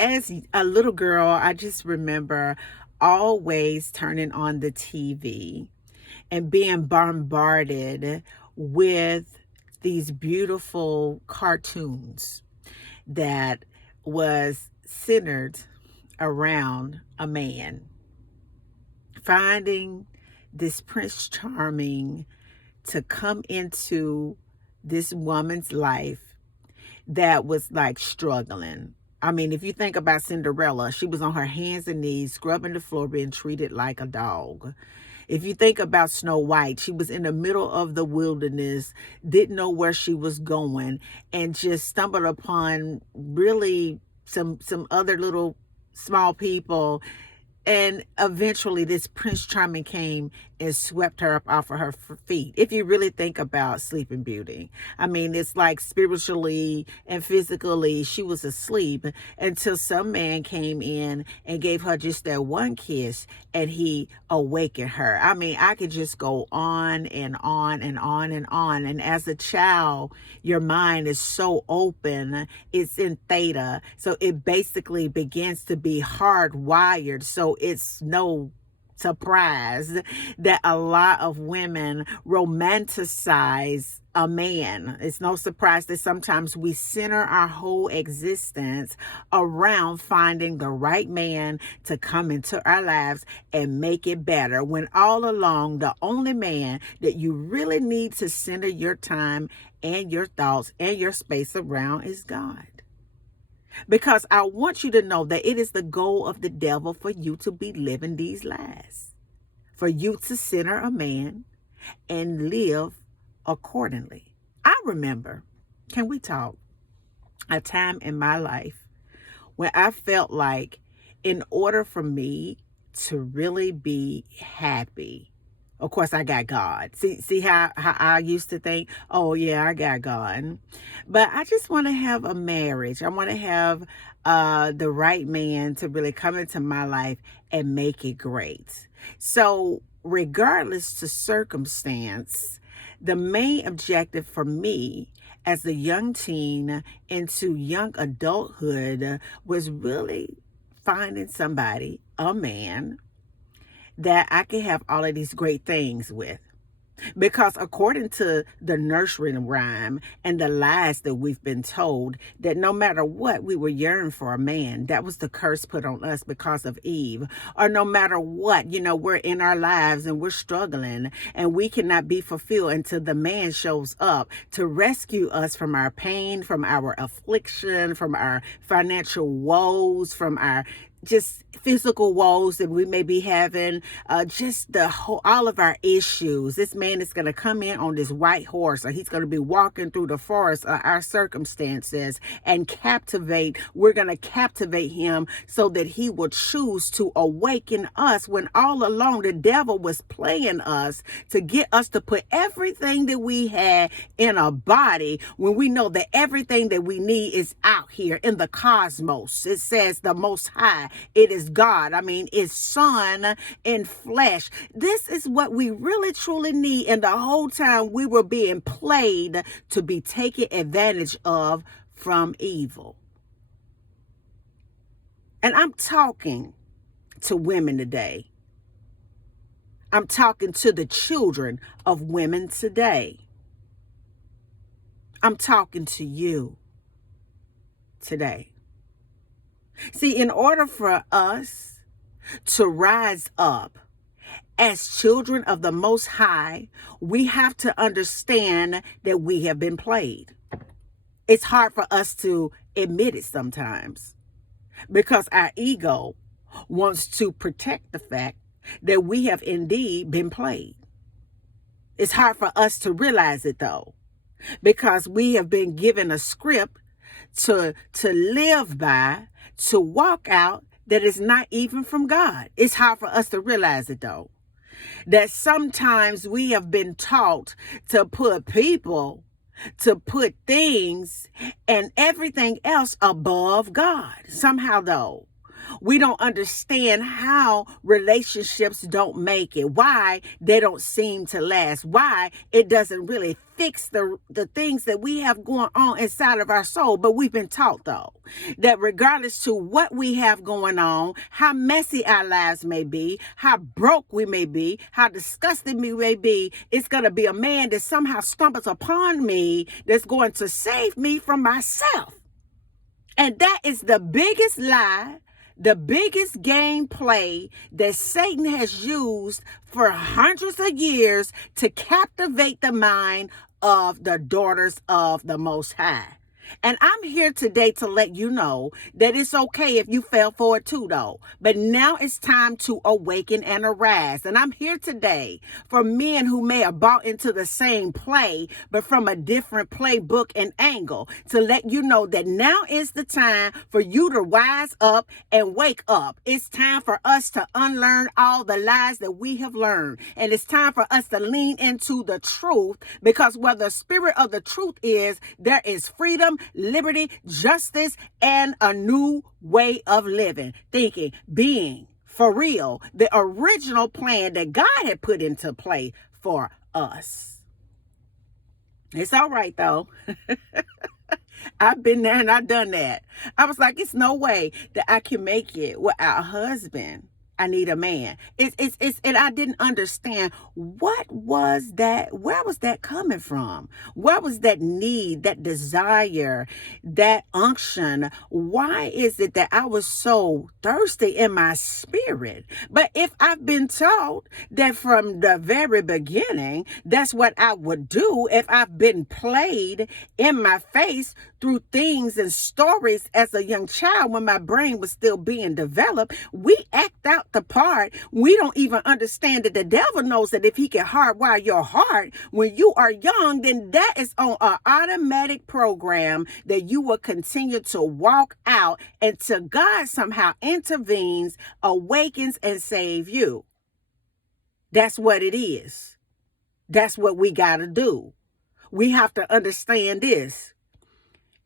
as a little girl, I just remember always turning on the TV and being bombarded with these beautiful cartoons that was centered around a man finding this Prince Charming to come into this woman's life that was like struggling. I mean, if you think about Cinderella, she was on her hands and knees, scrubbing the floor, being treated like a dog. If you think about Snow White, she was in the middle of the wilderness, didn't know where she was going, and just stumbled upon really some other little small people. And eventually this Prince Charming came and swept her up off of her feet. If you really think about Sleeping Beauty, I mean, it's like spiritually and physically, she was asleep until some man came in and gave her just that one kiss and he awakened her. I mean, I could just go on and on and on and on. And as a child, your mind is so open, it's in theta. So it basically begins to be hardwired. So it's no surprise that a lot of women romanticize a man. It's no surprise that sometimes we center our whole existence around finding the right man to come into our lives and make it better, when all along the only man that you really need to center your time and your thoughts and your space around is God. Because I want you to know that it is the goal of the devil for you to be living these lies, for you to center a man and live accordingly. I remember, can we talk, a time in my life when I felt like in order for me to really be happy, of course, I got God. See how I used to think, oh, yeah, I got God. But I just want to have a marriage. I want to have the right man to really come into my life and make it great. So regardless to circumstance, the main objective for me as a young teen into young adulthood was really finding somebody, a man, that I can have all of these great things with. Because according to the nursery rhyme and the lies that we've been told, that no matter what, we will yearn for a man. That was the curse put on us because of Eve. Or no matter what, we're in our lives and we're struggling and we cannot be fulfilled until the man shows up to rescue us from our pain, from our affliction, from our financial woes, from our just physical woes that we may be having, just all of our issues. This man is going to come in on this white horse, or he's going to be walking through the forest of our circumstances and captivate. We're going to captivate him so that he will choose to awaken us, when all along the devil was playing us to get us to put everything that we had in a body, when we know that everything that we need is out here in the cosmos. It says the Most High. It is God. I mean, it's Son in flesh. This is what we really truly need. And the whole time we were being played to be taken advantage of from evil. And I'm talking to women today. I'm talking to the children of women today. I'm talking to you today. See, in order for us to rise up as children of the Most High, we have to understand that we have been played. It's hard for us to admit it sometimes because our ego wants to protect the fact that we have indeed been played. It's hard for us to realize it though, because we have been given a script to live by, to walk out, that is not even from God. It's hard for us to realize it though, that sometimes we have been taught to put people, to put things and everything else above God. Somehow though, We don't understand how relationships don't make it, why they don't seem to last, why it doesn't really fix the things that we have going on inside of our soul. But we've been taught, though, that regardless to what we have going on, how messy our lives may be, how broke we may be, how disgusted we may be, it's going to be a man that somehow stumbles upon me that's going to save me from myself. And that is the biggest lie, the biggest game play that Satan has used for hundreds of years to captivate the mind of the daughters of the Most High. And I'm here today to let you know that it's okay if you fell for it too, though. But now it's time to awaken and arise. And I'm here today for men who may have bought into the same play, but from a different playbook and angle, to let you know that now is the time for you to rise up and wake up. It's time for us to unlearn all the lies that we have learned. And it's time for us to lean into the truth, because where the spirit of the truth is, there is freedom, liberty, justice, and a new way of living, thinking, being for real, the original plan that God had put into play for us. It's all right, though. I've been there and I've done that. I was like, it's no way that I can make it without a husband. I need a man. And I didn't understand what was that, where was that coming from? Where was that need, that desire, that unction? Why is it that I was so thirsty in my spirit? But if I've been taught that from the very beginning, that's what I would do, if I've been played in my face through things and stories as a young child when my brain was still being developed, we act out the part. We don't even understand that the devil knows that if he can hardwire your heart when you are young, then that is on an automatic program that you will continue to walk out until God somehow intervenes, awakens, and save you. That's what it is. That's what we got to do. We have to understand this,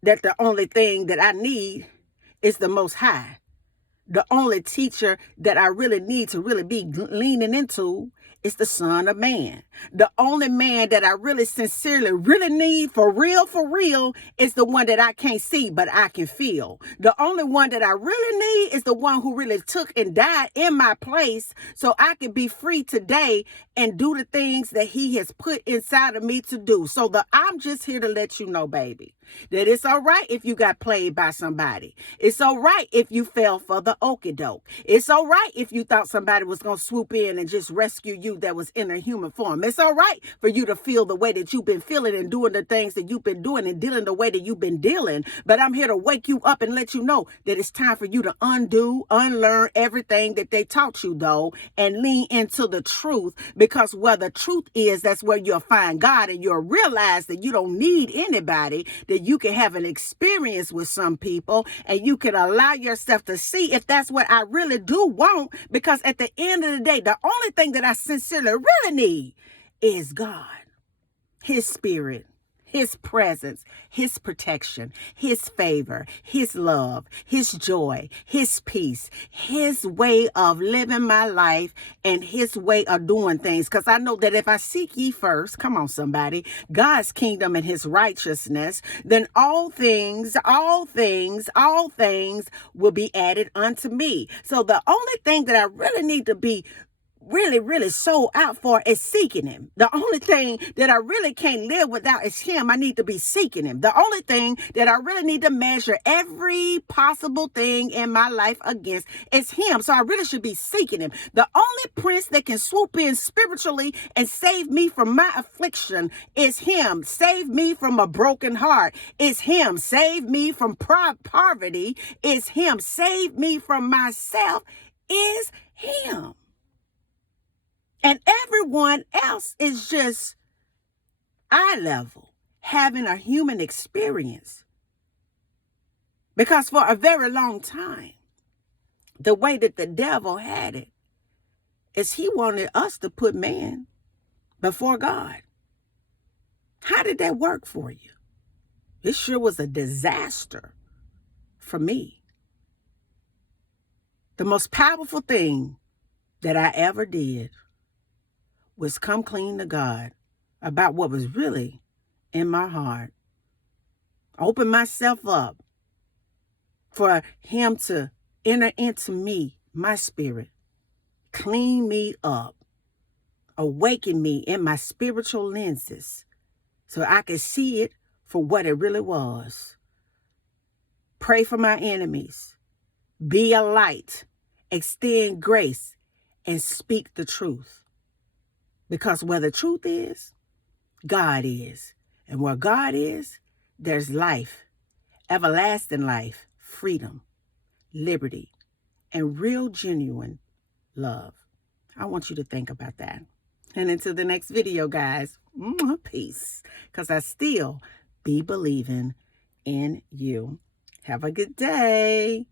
that the only thing that I need is the Most High. The only teacher that I really need to really be leaning into is the Son of Man. The only man that I really sincerely really need for real is the one that I can't see but I can feel. The only one that I really need is the one who really took and died in my place so I can be free today and do the things that he has put inside of me to do. So I'm just here to let you know, baby, that it's all right if you got played by somebody. It's all right if you fell for the okie doke. It's all right if you thought somebody was going to swoop in and just rescue you that was in a human form. It's all right for you to feel the way that you've been feeling and doing the things that you've been doing and dealing the way that you've been dealing. But I'm here to wake you up and let you know that it's time for you to unlearn everything that they taught you, though, and lean into the truth, because where the truth is, that's where you'll find God, and you'll realize that you don't need anybody, that you can have an experience with some people and you can allow yourself to see if that's what I really do want, because at the end of the day, the only thing that I sincerely really need is God, his spirit, his presence, his protection, his favor, his love, his joy, his peace, his way of living my life, and his way of doing things. Because I know that if I seek ye first, come on somebody, God's kingdom and his righteousness, then all things will be added unto me. So the only thing that I really need to be really sold out for is seeking him. The only thing that I really can't live without is him. I need to be seeking him. The only thing that I really need to measure every possible thing in my life against is him. So I really should be seeking him. The only prince that can swoop in spiritually and save me from my affliction is him. Save me from a broken heart is him. Save me from poverty is him. Save me from myself is him. And everyone else is just eye level, having a human experience. Because for a very long time, the way that the devil had it is he wanted us to put man before God. How did that work for you? It sure was a disaster for me. The most powerful thing that I ever did was come clean to God about what was really in my heart. Open myself up for him to enter into me, my spirit, clean me up, awaken me in my spiritual lenses so I could see it for what it really was. Pray for my enemies. Be a light. Extend grace and speak the truth. Because where the truth is, God is. And where God is, there's life, everlasting life, freedom, liberty, and real genuine love. I want you to think about that. And until the next video, guys, peace. Because I still be believing in you. Have a good day.